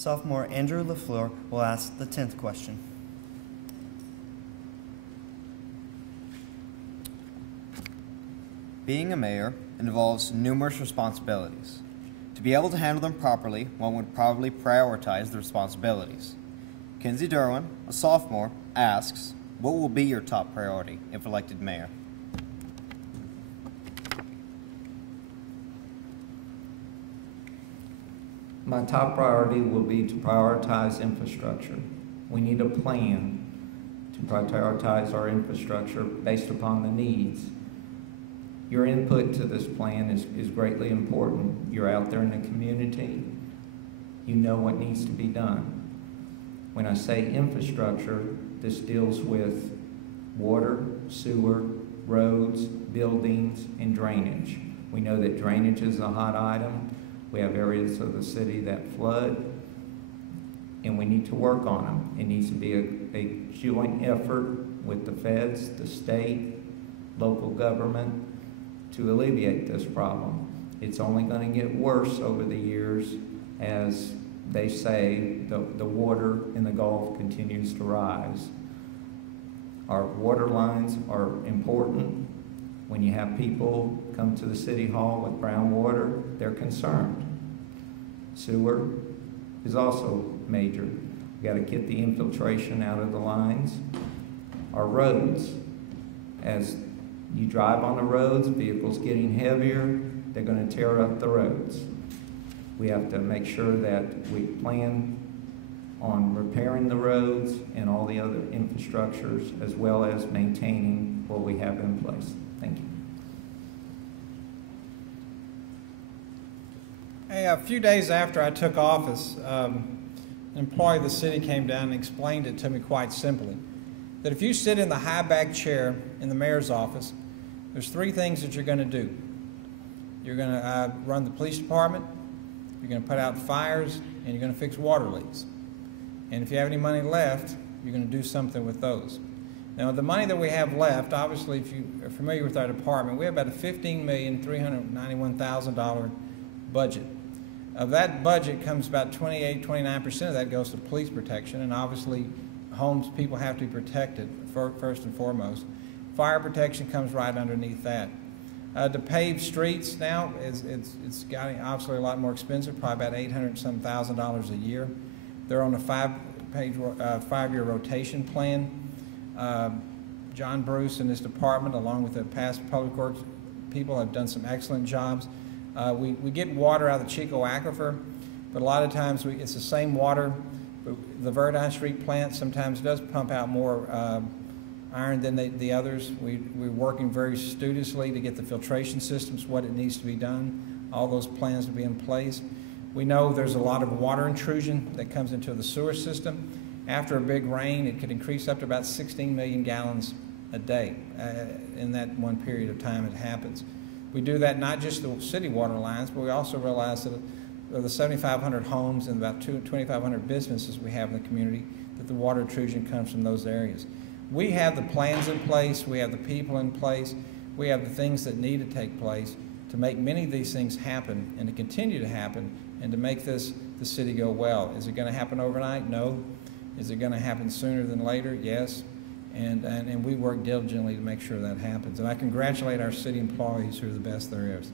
Sophomore Andrew LaFleur will ask the 10th question. Being a mayor involves numerous responsibilities. To be able to handle them properly, one would probably prioritize the responsibilities. Kinsey Derwin, a sophomore, asks, what will be your top priority if elected mayor? My top priority will be to prioritize infrastructure. We need a plan to prioritize our infrastructure based upon the needs. Your input to this plan is greatly important. You're out there in the community. You know what needs to be done. When I say infrastructure, this deals with water, sewer, roads, buildings, and drainage. We know that drainage is a hot item. We have areas of the city that flood, and we need to work on them. It needs to be a joint effort with the feds, the state, local government to alleviate this problem. It's only going to get worse over the years as they say the water in the Gulf continues to rise. Our water lines are important. When you have people come to the city hall with brown water, they're concerned. Sewer is also major. We got to get the infiltration out of the lines. Our roads, as you drive on the roads, vehicles getting heavier, they're going to tear up the roads. We have to make sure that we plan on repairing the roads and all the other infrastructures, as well as maintaining what we have in place. Thank you. Hey, a few days after I took office, an employee of the city came down and explained it to me quite simply. That if you sit in the high back chair in the mayor's office, there's three things that you're going to do. You're going to run the police department, you're going to put out fires, and you're going to fix water leaks. And if you have any money left, you're going to do something with those. Now, the money that we have left, obviously, if you are familiar with our department, we have about a $15,391,000 budget. Of that budget comes about 28–29% of that goes to police protection, and obviously homes, people have to be protected first and foremost. Fire protection comes right underneath that. To pave streets now, it's got obviously a lot more expensive, probably about $800-some-thousand a year. They're on a five-year rotation plan. John Bruce and his department, along with the past public works people, have done some excellent jobs. We get water out of the Chico Aquifer, but a lot of times it's the same water. The Verdine Street plant sometimes does pump out more iron than the others. We're working very studiously to get the filtration systems, what it needs to be done, all those plans to be in place. We know there's a lot of water intrusion that comes into the sewer system. After a big rain, it could increase up to about 16 million gallons a day in that one period of time it happens. We do that not just the city water lines, but we also realize that of the 7,500 homes and about 2,500 businesses we have in the community, that the water intrusion comes from those areas. We have the plans in place, we have the people in place, we have the things that need to take place to make many of these things happen and to continue to happen and to make the city go well. Is it going to happen overnight? No. Is it going to happen sooner than later? Yes. And we work diligently to make sure that happens. And I congratulate our city employees who are the best there is.